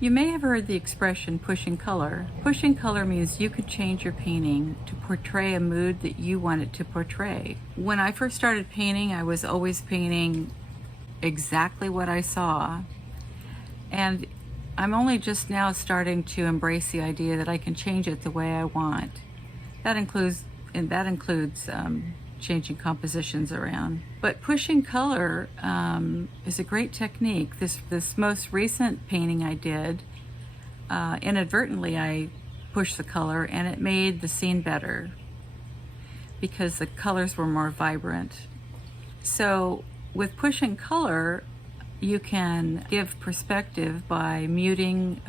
You may have heard the expression pushing color. Pushing color means you could change your painting to portray a mood that you want it to portray. When I first started painting, I was always painting exactly what I saw. And I'm only just now starting to embrace the idea that I can change it the way I want. That includes changing compositions around. But pushing color is a great technique. This most recent painting I did, inadvertently I pushed the color and it made the scene better because the colors were more vibrant. So with pushing color, you can give perspective by muting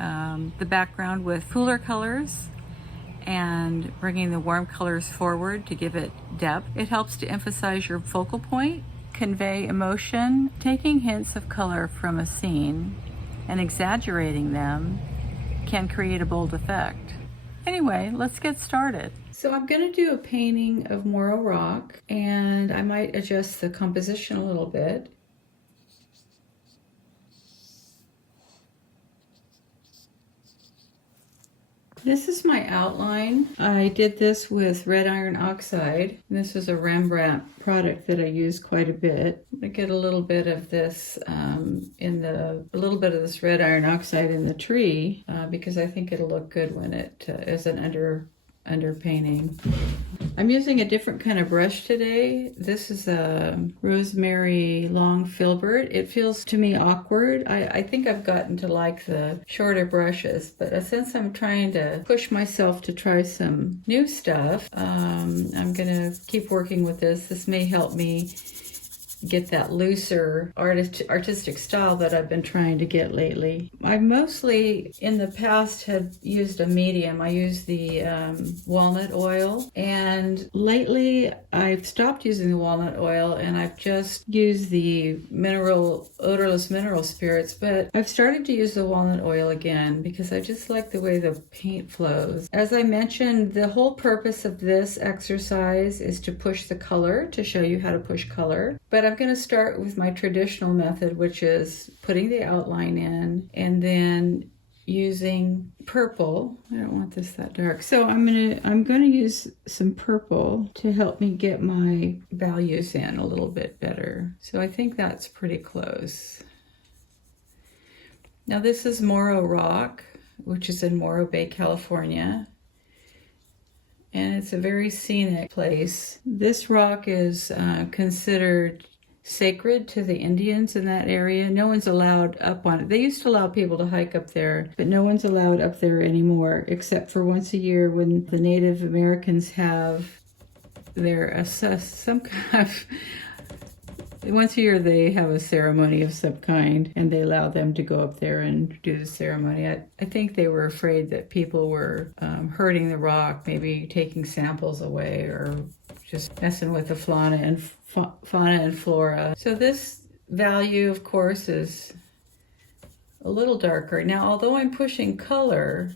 the background with cooler colors and bringing the warm colors forward to give it depth. It helps to emphasize your focal point, convey emotion. Taking hints of color from a scene and exaggerating them can create a bold effect. Anyway, let's get started. So I'm going to do a painting of Morro Rock, and I might adjust the composition a little bit. This is my outline. I did this with red iron oxide. This is a Rembrandt product that I use quite a bit. I get a little bit of this this red iron oxide in the tree because I think it'll look good when it is an underpainting. I'm using a different kind of brush today. This is a rosemary long filbert. It feels to me awkward. I think I've gotten to like the shorter brushes, but since I'm trying to push myself to try some new stuff, I'm gonna keep working with this. This may help me get that looser artistic style that I've been trying to get lately. I mostly in the past had used a medium. I used the walnut oil, and lately I've stopped using the walnut oil and I've just used the odorless mineral spirits, but I've started to use the walnut oil again because I just like the way the paint flows. As I mentioned, the whole purpose of this exercise is to push the color, to show you how to push color, but I'm going to start with my traditional method, which is putting the outline in and then using purple. I don't want this that dark. So I'm going to use some purple to help me get my values in a little bit better. So I think that's pretty close. Now this is Morro Rock, which is in Morro Bay, California. And it's a very scenic place. This rock is considered sacred to the Indians in that area. No one's allowed up on it. They used to allow people to hike up there, but no one's allowed up there anymore, except for once a year when the Native Americans have their once a year they have a ceremony of some kind, and they allow them to go up there and do the ceremony. I think they were afraid that people were hurting the rock, maybe taking samples away or just messing with the fauna and flora. So this value, of course, is a little darker. Now, although I'm pushing color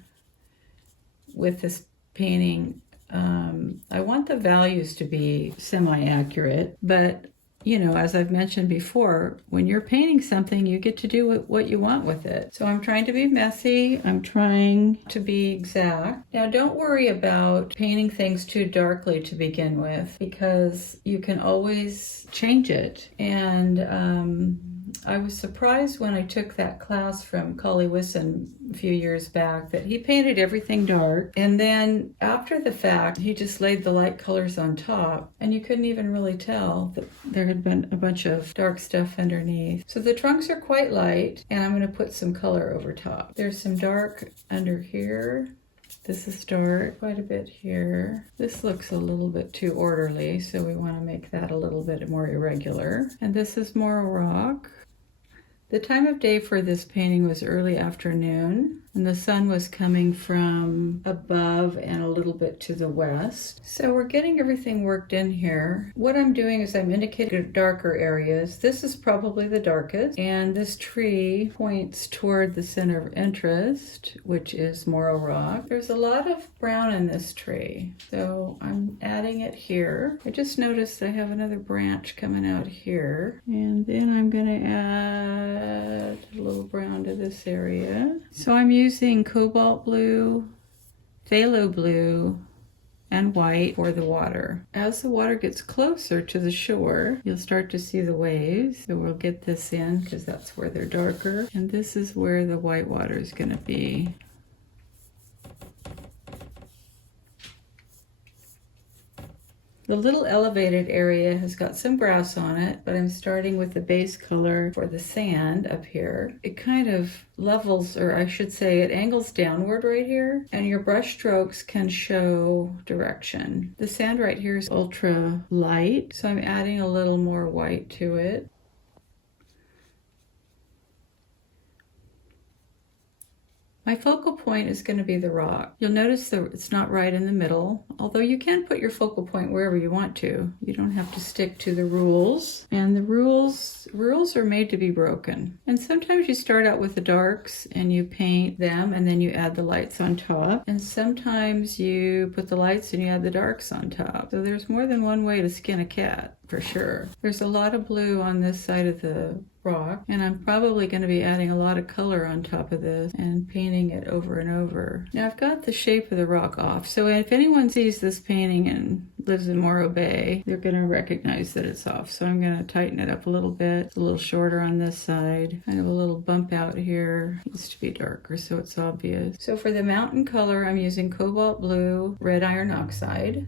with this painting, I want the values to be semi-accurate, but you know, as I've mentioned before, when you're painting something, you get to do what you want with it. So I'm trying to be messy. I'm trying to be exact. Now, don't worry about painting things too darkly to begin with, because you can always change it. And I was surprised when I took that class from Cully Wisson a few years back that he painted everything dark, and then after the fact he just laid the light colors on top and you couldn't even really tell that there had been a bunch of dark stuff underneath. So the trunks are quite light, and I'm going to put some color over top. There's some dark under here. This is dark quite a bit here. This looks a little bit too orderly, so we want to make that a little bit more irregular. And this is Morro Rock. The time of day for this painting was early afternoon, and the sun was coming from above and a little bit to the west. So we're getting everything worked in here. What I'm doing is I'm indicating darker areas. This is probably the darkest, and this tree points toward the center of interest, which is Morro Rock. There's a lot of brown in this tree, so I'm adding it here. I just noticed I have another branch coming out here, and then I'm going to add add a little brown to this area. So I'm using cobalt blue, phthalo blue, and white for the water. As the water gets closer to the shore, you'll start to see the waves. So we'll get this in because that's where they're darker. And this is where the white water is going to be. The little elevated area has got some grass on it, but I'm starting with the base color for the sand up here. It kind of levels, or I should say it angles downward right here, and your brush strokes can show direction. The sand right here is ultra light, so I'm adding a little more white to it. My focal point is going to be the rock. You'll notice that it's not right in the middle, although you can put your focal point wherever you want to. You don't have to stick to the rules. And the rules are made to be broken. And sometimes you start out with the darks and you paint them and then you add the lights on top. And sometimes you put the lights and you add the darks on top. So there's more than one way to skin a cat, for sure. There's a lot of blue on this side of the rock, and I'm probably going to be adding a lot of color on top of this and painting it over and over. Now I've got the shape of the rock off, so if anyone sees this painting and lives in Morro Bay, they're going to recognize that it's off. So I'm going to tighten it up a little bit. It's a little shorter on this side. I have a little bump out here. It needs to be darker so it's obvious. So for the mountain color, I'm using cobalt blue, red iron oxide.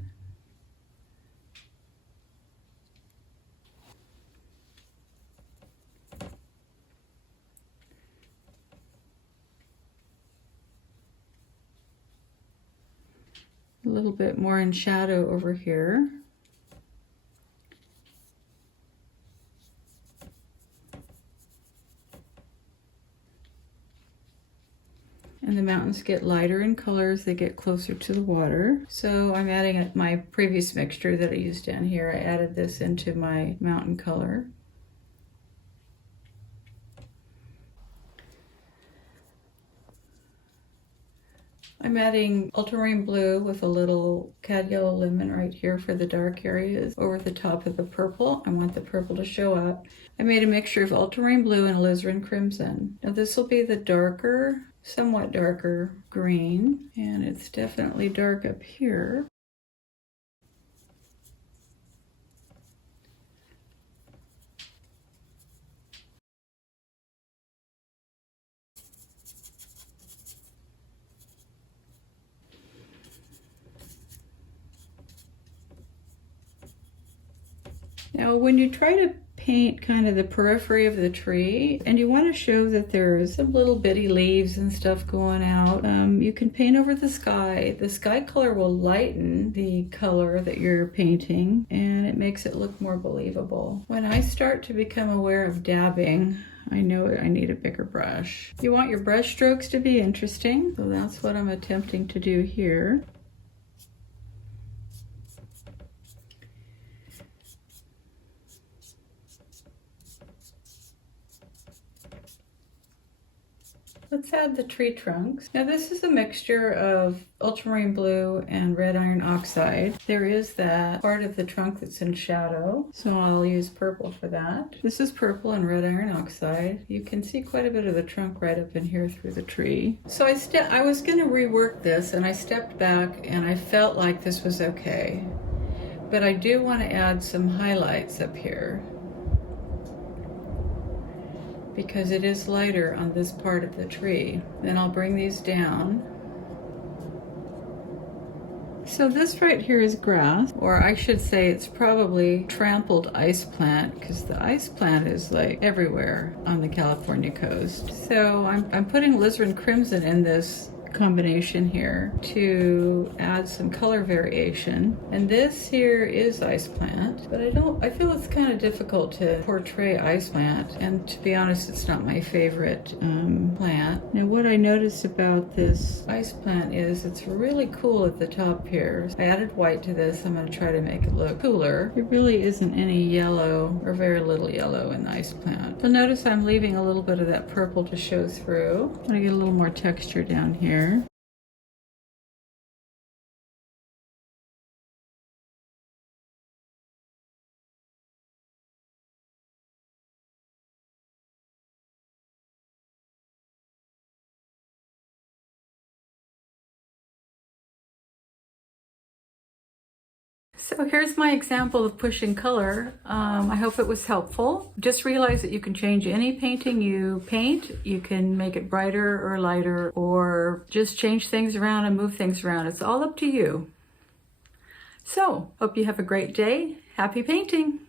A little bit more in shadow over here. And the mountains get lighter in color as they get closer to the water. So I'm adding my previous mixture that I used down here. I added this into my mountain color. I'm adding ultramarine blue with a little cad yellow lemon right here for the dark areas over the top of the purple. I want the purple to show up. I made a mixture of ultramarine blue and alizarin crimson. Now this will be the darker, somewhat darker green, and it's definitely dark up here. Now, when you try to paint kind of the periphery of the tree, and you want to show that there's some little bitty leaves and stuff going out, you can paint over the sky. The sky color will lighten the color that you're painting, and it makes it look more believable. When I start to become aware of dabbing, I know I need a bigger brush. You want your brush strokes to be interesting, so that's what I'm attempting to do here. Let's add the tree trunks. Now this is a mixture of ultramarine blue and red iron oxide. There is that part of the trunk that's in shadow, so I'll use purple for that. This is purple and red iron oxide. You can see quite a bit of the trunk right up in here through the tree. So I was going to rework this, and I stepped back and I felt like this was okay. But I do want to add some highlights up here, because it is lighter on this part of the tree. Then I'll bring these down. So this right here is grass, or I should say it's probably trampled ice plant, because the ice plant is like everywhere on the California coast. So I'm putting alizarin crimson in this combination here to add some color variation. And this here is ice plant, but I feel it's kind of difficult to portray ice plant, and to be honest, it's not my favorite plant. Now what I noticed about this ice plant is it's really cool at the top here. I added white to this. I'm going to try to make it look cooler. There really isn't any yellow, or very little yellow, in the ice plant. You'll notice I'm leaving a little bit of that purple to show through. I'm going to get a little more texture down here. So here's my example of pushing color. I hope it was helpful. Just realize that you can change any painting you paint. You can make it brighter or lighter, or just change things around and move things around. It's all up to you. So, hope you have a great day. Happy painting!